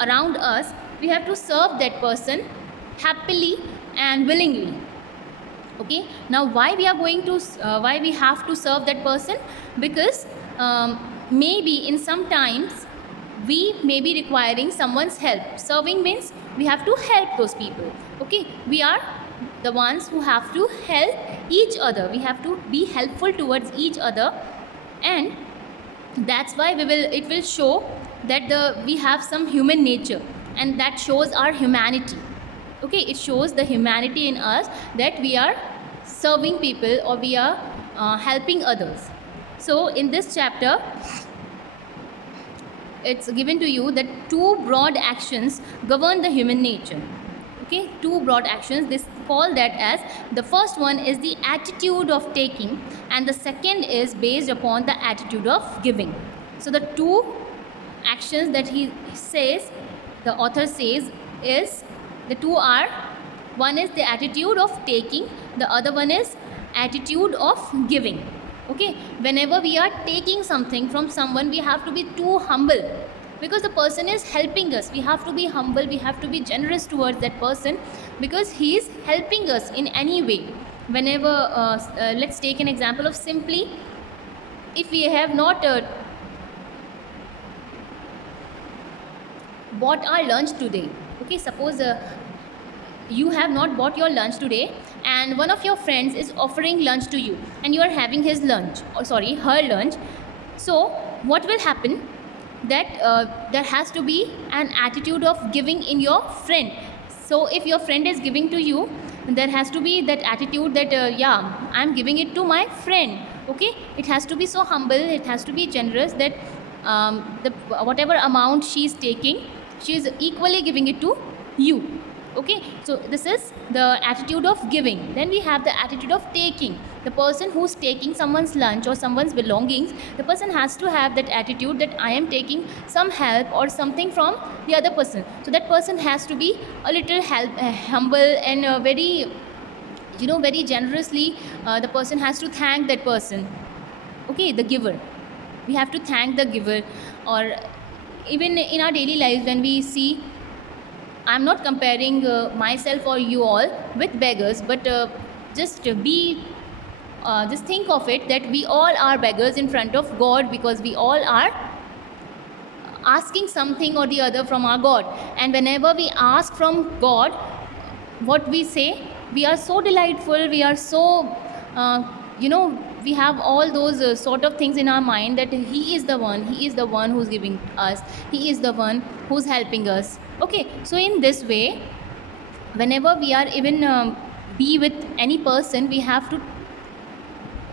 around us, we have to serve that person happily and willingly. Okay, now why we are going to why we have to serve that person? Because maybe in some times we may be requiring someone's help. Serving means we have to help those people. Okay, we are the ones who have to help each other. We have to be helpful towards each other, and that's why it will show that we have some human nature, and that shows our humanity. Okay, it shows the humanity in us, that we are serving people, or we are helping others. So in this chapter, it's given to you that two broad actions govern the human nature. Okay, two broad actions, this call that as, the first one is the attitude of taking, and the second is based upon the attitude of giving. So the two actions that he says, the author says, is the two are, one is the attitude of taking, the other one is attitude of giving. Okay, whenever we are taking something from someone, we have to be too humble, because the person is helping us. We have to be humble, we have to be generous towards that person, because he is helping us in any way. Whenever let's take an example of simply, if we have not bought our lunch today. Okay, suppose you have not bought your lunch today, and one of your friends is offering lunch to you, and you are having his lunch, or sorry, her lunch. So what will happen, that there has to be an attitude of giving in your friend. So if your friend is giving to you, there has to be that attitude that yeah, I'm giving it to my friend. Okay, it has to be so humble, it has to be generous, that whatever amount she is taking, she is equally giving it to you. Okay, so this is the attitude of giving. Then we have the attitude of taking. The person who's taking someone's lunch or someone's belongings, the person has to have that attitude that I am taking some help or something from the other person. So that person has to be a little humble, and very, very generously the person has to thank that person. Okay, the giver, we have to thank the giver. Or even in our daily lives, when we see, I'm not comparing myself or you all with beggars, but just think of it, that we all are beggars in front of God, because we all are asking something or the other from our God. And whenever we ask from God, what we say, we are so delightful, we are so we have all those sort of things in our mind, that he is the one who's giving us, he is the one who's helping us. Okay, so in this way, whenever we are even be with any person, we have to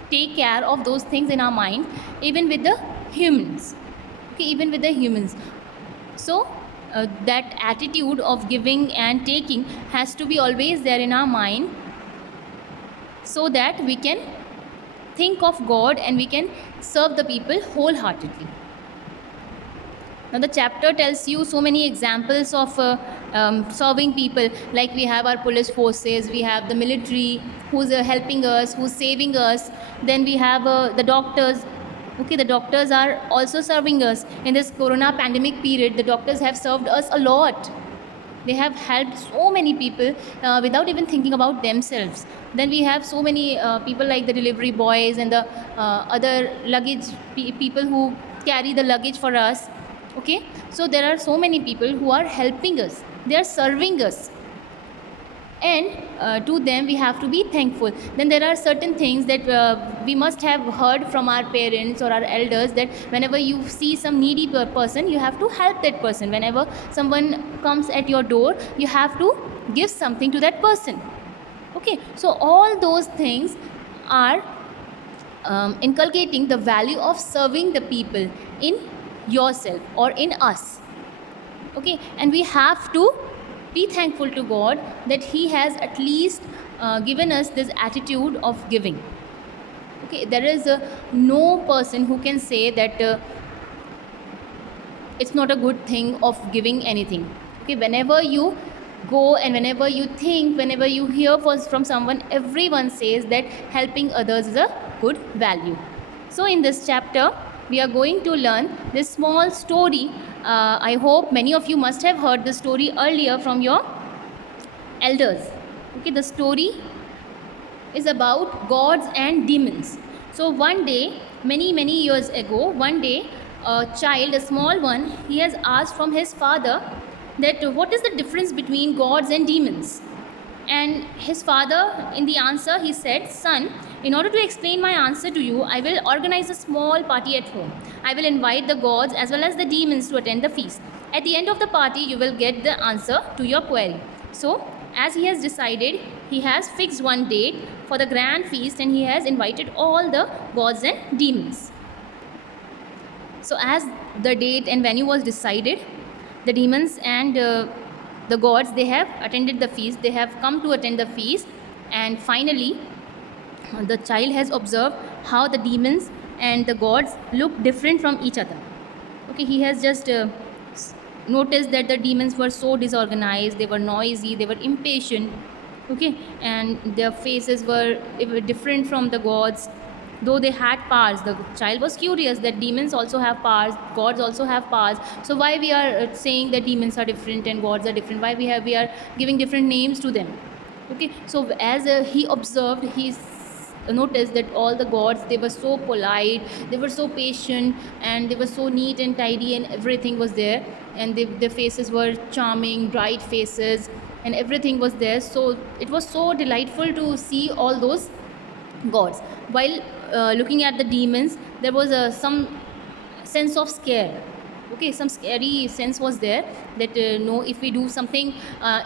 take care of those things in our mind, even with the humans. Okay, even with the humans. So that attitude of giving and taking has to be always there in our mind, so that we can think of God and we can serve the people wholeheartedly. Now the chapter tells you so many examples of serving people. Like we have our police forces, we have the military who's helping us, who's saving us. Then we have the doctors. Okay, the doctors are also serving us. In this corona pandemic period, the doctors have served us a lot. They have helped so many people without even thinking about themselves. Then we have so many people like the delivery boys and the other luggage people who carry the luggage for us. Okay, so there are so many people who are helping us, they are serving us, and to them we have to be thankful. Then there are certain things that we must have heard from our parents or our elders, that whenever you see some needy person, you have to help that person. Whenever someone comes at your door, you have to give something to that person. Okay, so all those things are inculcating the value of serving the people in yourself or in us. Okay, and we have to be thankful to God that he has at least given us this attitude of giving. Okay, there is no person who can say that it's not a good thing of giving anything. Okay, whenever you go and whenever you think, whenever you hear from someone, everyone says that helping others is a good value. So in this chapter, we are going to learn this small story I hope many of you must have heard the story earlier from your elders. Okay, the story is about gods and demons. So one day, many years ago, one day, a child, a small one, he has asked from his father that what is the difference between gods and demons. And his father, in the answer, he said, son, in order to explain my answer to you, I will organize a small party at home. I will invite the gods as well as the demons to attend the feast. At the end of the party, you will get the answer to your query. So as he has decided, he has fixed one date for the grand feast, and he has invited all the gods and demons. So as the date and venue was decided, the demons and the gods, they have attended the feast, they have come to attend the feast. And finally, the child has observed how the demons and the gods look different from each other. Okay, he has just noticed that the demons were so disorganized, they were noisy, they were impatient. Okay, and their faces were different from the gods, though they had powers. The child was curious that demons also have powers, gods also have powers. So why we are saying that demons are different and gods are different? Why we are giving different names to them? Okay, so as he observed, he noticed that all the gods, they were so polite, they were so patient, and they were so neat and tidy, and everything was there. And their faces were charming, bright faces, and everything was there. So it was so delightful to see all those gods. While looking at the demons, there was some sense of scare. Okay, some scary sense was there that no, if we do something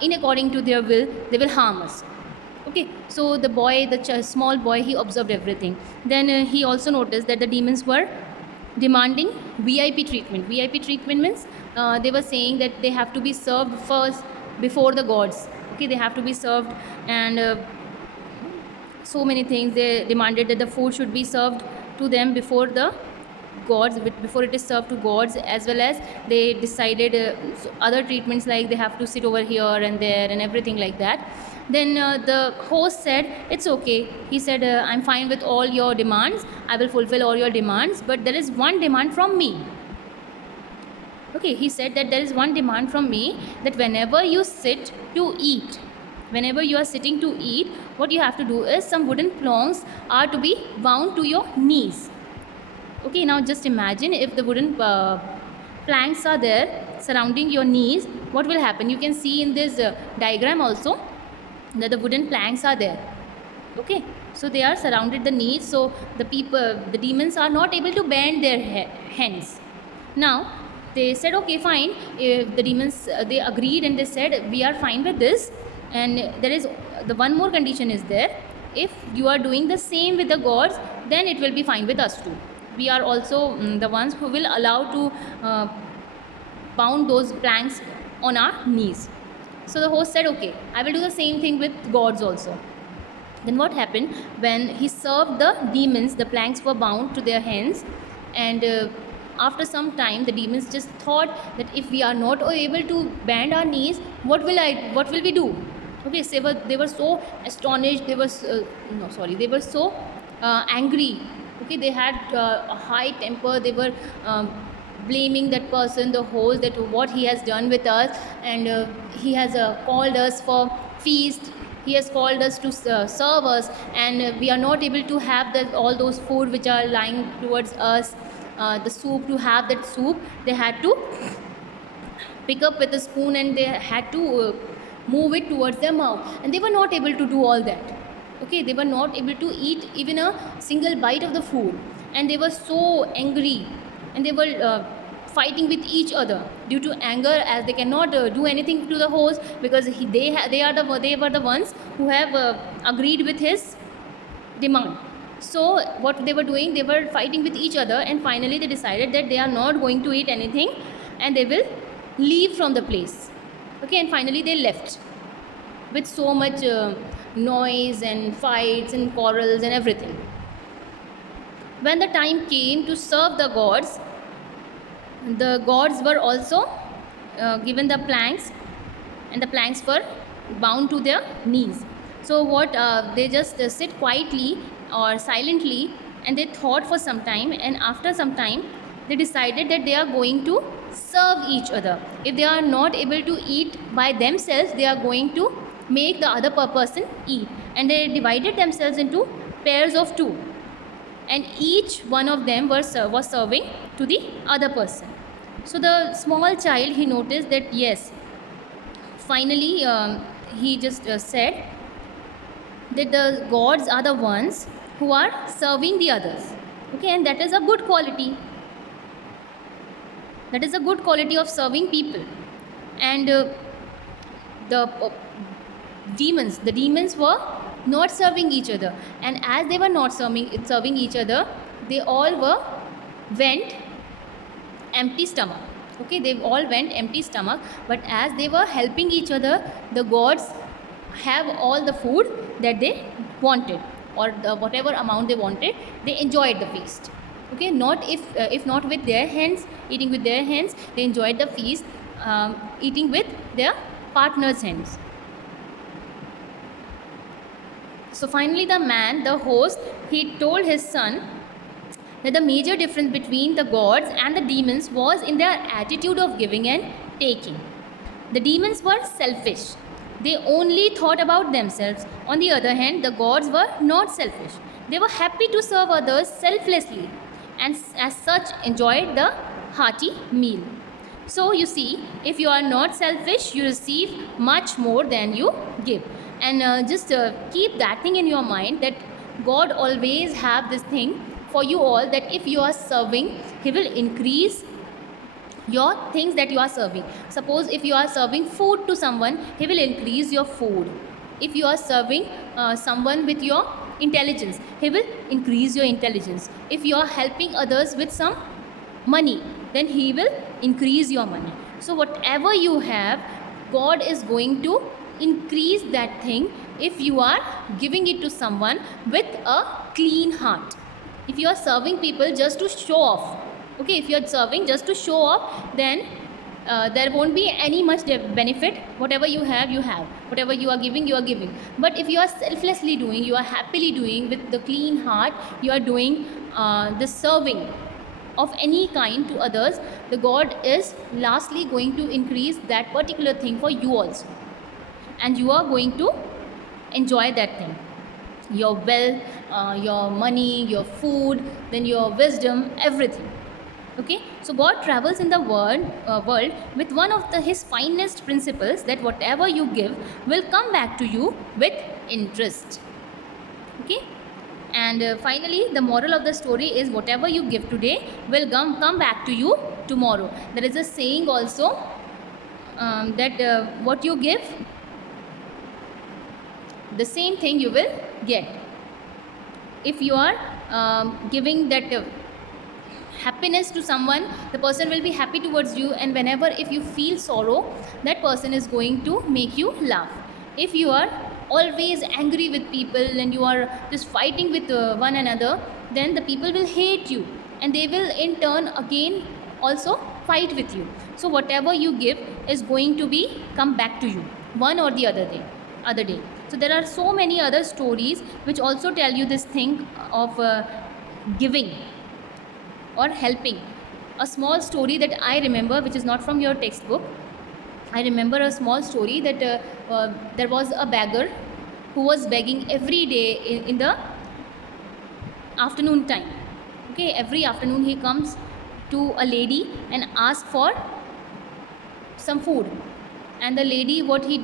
in according to their will, they will harm us. Okay, so the boy, the small boy, he observed everything. Then he also noticed that the demons were demanding VIP treatment. VIP treatment means they were saying that they have to be served first before the gods. Okay, they have to be served, and so many things. They demanded that the food should be served to them before the gods, before it is served to gods, as well as they decided other treatments, like they have to sit over here and there and everything like that. Then the host said, it's okay. He said, I'm fine with all your demands, I will fulfill all your demands, but there is one demand from me. Okay, he said that there is one demand from me, that whenever you sit to eat, whenever you are sitting to eat, what you have to do is some wooden planks are to be bound to your knees. Okay, now just imagine if the wooden planks are there surrounding your knees, what will happen? You can see in this diagram also that the wooden planks are there. Okay, so they are surrounded the knees, so the people, the demons are not able to bend their hands. Now they said, okay, fine. If the demons, they agreed, and they said, we are fine with this, and there is the one more condition is there. If you are doing the same with the gods, then it will be fine with us too. We are also the ones who will allow to bound those planks on our knees. So the host said, okay, I will do the same thing with gods also. Then what happened? When he served the demons, the planks were bound to their hands, and after some time, the demons just thought that if we are not able to bend our knees, what will we do? Okay, so they were so astonished. They were they were so angry. Okay, they had a high temper. They were blaming that person, the host, that what he has done with us, and he has called us for feast. He has called us to serve us, and we are not able to have all those food which are lying towards us. The soup, to have that soup, they had to pick up with a spoon, and they had to move it towards their mouth, and they were not able to do all that. Okay, they were not able to eat even a single bite of the food, and they were so angry, and they were fighting with each other due to anger, as they cannot do anything to the host, because they were the ones who have agreed with his demand. So what they were doing, they were fighting with each other, and finally they decided that they are not going to eat anything, and they will leave from the place. Okay, and finally they left with so much noise and fights and quarrels and everything. When the time came to serve the gods were also given the planks, and the planks were bound to their knees. So what they just sit quietly or silently, and they thought for some time, and after some time they decided that they are going to serve each other. If they are not able to eat by themselves, they are going to make the other person eat. And they divided themselves into pairs of two, and each one of them was serving to the other person. So the small child, he noticed that yes, finally he just said that the gods are the ones who are serving the others. Okay, and that is a good quality. That is a good quality of serving people. And the demons were not serving each other, and as they were not serving each other, they all went empty stomach. Okay, they all went empty stomach, but as they were helping each other, the gods have all the food that they wanted, or whatever amount they wanted, they enjoyed the feast. Okay, not if not with their hands, eating with their hands, they enjoyed the feast eating with their partner's hands. So finally the man, the host, he told his son that the major difference between the gods and the demons was in their attitude of giving and taking. The demons were selfish. They only thought about themselves. On the other hand, the gods were not selfish. They were happy to serve others selflessly, and as such enjoyed the hearty meal. So you see, if you are not selfish, you receive much more than you give. And just keep that thing in your mind, that God always have this thing for you all, that if you are serving, he will increase your things that you are serving. Suppose if you are serving food to someone, he will increase your food. If you are serving someone with your intelligence, he will increase your intelligence. If you are helping others with some money, then he will increase your money. So whatever you have, God is going to increase that thing if you are giving it to someone with a clean heart. If you are serving people just to show off, okay, if you are serving just to show off, then there won't be any much benefit. Whatever you have, you have. Whatever you are giving. But if you are selflessly doing, you are happily doing with the clean heart, you are doing the serving of any kind to others, the God is lastly going to increase that particular thing for you also, and you are going to enjoy that thing, your wealth, your money, your food, then your wisdom, everything. Okay, so God travels in the world with one of his finest principles, that whatever you give will come back to you with interest. Okay, and finally the moral of the story is, whatever you give today will come back to you tomorrow. There is a saying also that what you give, the same thing you will get. If you are giving that happiness to someone, the person will be happy towards you, and whenever if you feel sorrow, that person is going to make you laugh. If you are always angry with people and you are just fighting with one another, then the people will hate you, and they will in turn again also fight with you. So whatever you give is going to be come back to you one or the other day. So there are so many other stories which also tell you this thing of giving or helping. A small story that I remember, which is not from your textbook, I remember a small story that there was a beggar who was begging every day in the afternoon time. Okay, every afternoon he comes to a lady and asks for some food, and the lady, what he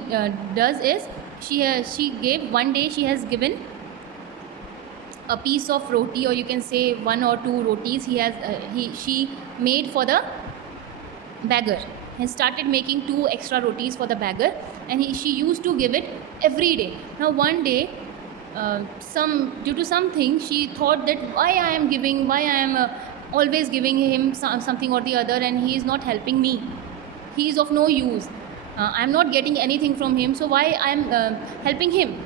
does is, she gave one day, she has given a piece of roti, or you can say one or two rotis she made for the beggar. He started making 2 extra rotis for the beggar, and she used to give it every day. Now one day, due to something, she thought that why I am always giving him something or the other, and he is not helping me. He is of no use. I am not getting anything from him, so why I am helping him?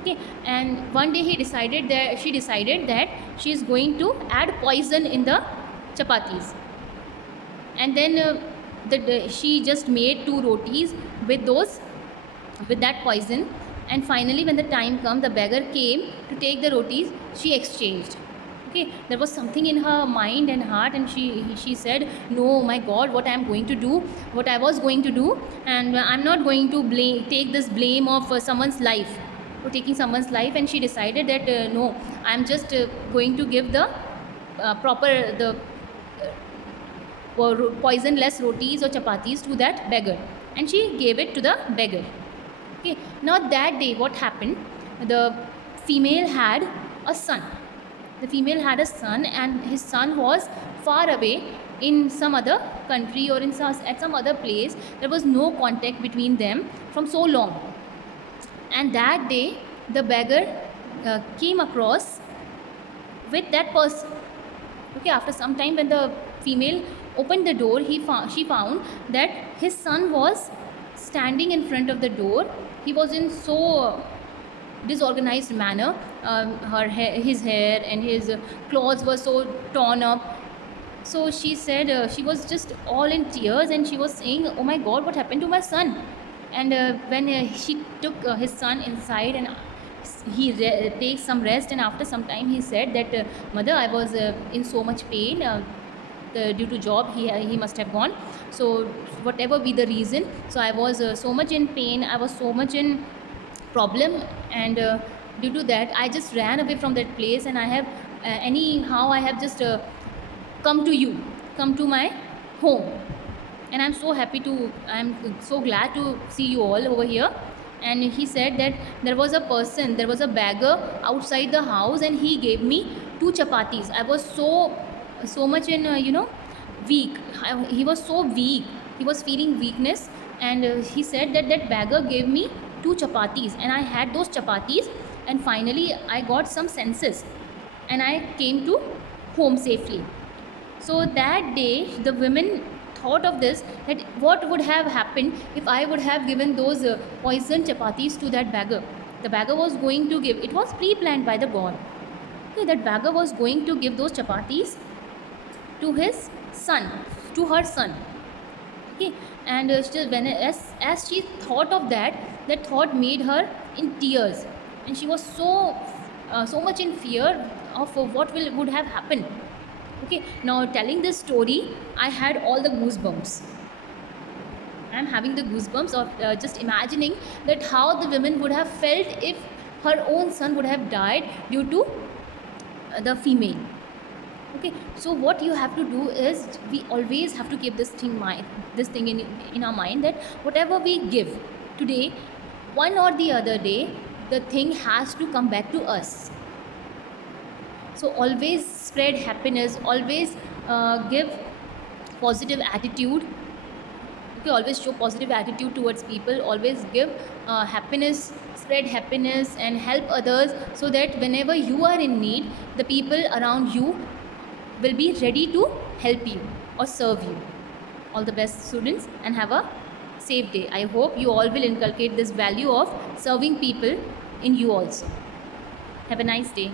Okay, and one day she decided that she is going to add poison in the chapatis, and then she just made 2 rotis with that poison. And finally when the time came, the beggar came to take the rotis, she exchanged. Okay, there was something in her mind and heart, and she said, no, my God, what I am going to do, what I was going to do, and I'm not going to take this blame of someone's life, for taking someone's life. And she decided that no, I'm just going to give the proper the poisonless rotis or chapatis to that beggar, and she gave it to the beggar. Okay, now that day what happened, the female had a son. The female had a son, and his son was far away in some other country, or at some other place. There was no contact between them from so long. And that day the beggar came across with that person. Okay, after some time, when the female opened the door, she found that his son was standing in front of the door. He was in so disorganized manner. His hair and his clothes were so torn up. So she said, she was just all in tears, and she was saying, oh my God, what happened to my son? And when she took his son inside, and he takes some rest, and after some time he said that, mother, I was in so much pain, due to job he must have gone. So whatever be the reason, so I was so much in pain, I was so much in problem, and due to that I just ran away from that place, and I have anyhow I have just come to my home, and I'm so glad to see you all over here. And he said that there was a beggar outside the house, and he gave me 2 chapatis. I was so much in weak. He was so weak, he was feeling weakness, and he said that that beggar gave me 2 chapatis, and I had those chapatis, and finally I got some senses, and I came to home safely. So that day the women thought of this, that what would have happened if I would have given those poison chapatis to that beggar. The beggar was going to give, it was pre-planned by the god. Okay, that beggar was going to give those chapatis to his son, to her son. Okay, and as she thought of that, that thought made her in tears, and she was so much in fear of what would have happened. Okay, now telling this story, I had all the goosebumps. I'm having the goosebumps of just imagining that how the women would have felt if her own son would have died due to the female. Okay, so what you have to do is, we always have to keep this thing in our mind, that whatever we give today, one or the other day, the thing has to come back to us. So always spread happiness, always give positive attitude. Okay, always show positive attitude towards people, always give happiness, spread happiness, and help others, so that whenever you are in need, the people around you will be ready to help you or serve you. All the best, students, and have a safe day. I hope you all will inculcate this value of serving people in you also. Have a nice day.